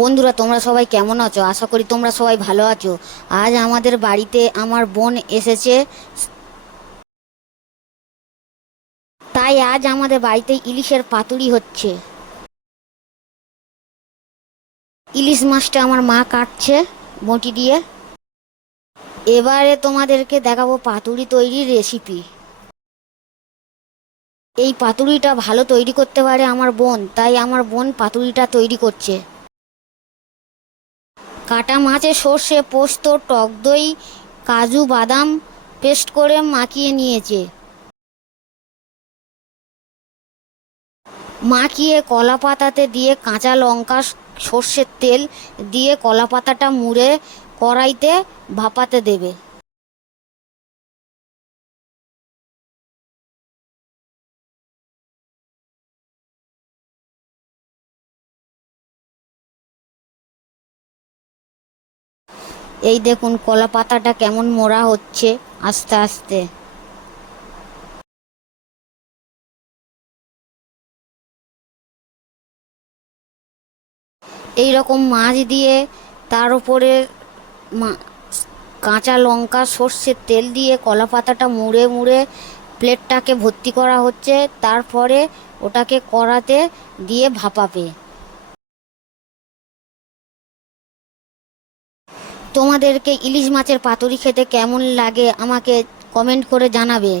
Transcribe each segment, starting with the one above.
বন্ধুরা, তোমরা সবাই কেমন আছো? আশা করি তোমরা সবাই ভালো আছো। আজ আমাদের বাড়িতে আমার বোন এসেছে, তাই আজ আমাদের বাড়িতে ইলিশের পাতুরি হচ্ছে। ইলিশ মাছটা আমার মা কাটছে বঁটি দিয়ে। এবারে তোমাদেরকে দেখাবো পাতুরি তৈরির রেসিপি। এই পাতুরিটা ভালো তৈরি করতে পারে আমার বোন, তাই আমার বোন পাতুরিটা তৈরি করছে। কাটা মাছে সর্ষে, পোস্ত, টক দই, কাজু বাদাম পেস্ট করে মাখিয়ে নিয়েছে। মাখিয়ে কলা পাতাতে দিয়ে কাঁচা লঙ্কা, সর্ষের তেল দিয়ে কলা পাতাটা মুড়ে কড়াইতে ভাপাতে দেবে। এই দেখুন কলা পাতাটা কেমন মোড়া হচ্ছে আস্তে আস্তে। এই রকম মাছ দিয়ে তার উপরে কাঁচা লঙ্কা, সর্ষের তেল দিয়ে কলা পাতাটা মুড়ে মুড়ে প্লেটটাকে ভর্তি করা হচ্ছে। তারপরে ওটাকে কড়াতে দিয়ে ভাপাবে। তোমাদেরকে ইলিশ মাছের পাতুরি খেতে কেমন লাগে আমাকে কমেন্ট করে জানাবে।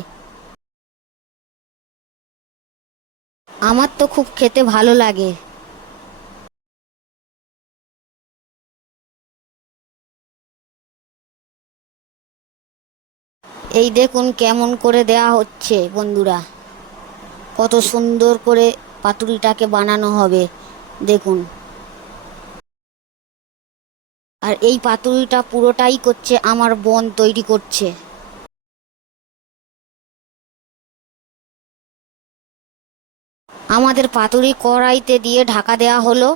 আমার তো খুব খেতে ভালো লাগে। এই দেখুন কেমন করে দেয়া হচ্ছে বন্ধুরা, কত সুন্দর করে পাতুরিটাকে বানানো হবে দেখুন। আর এই পাতুরিটা পুরোটাই করছে আমার বোন, তৈরি করছে। আমাদের পাতুরি কড়াইতে দিয়ে ঢাকা দেওয়া হলো।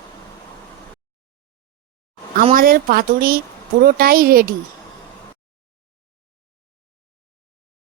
আমাদের পাতুরি পুরোটাই রেডি।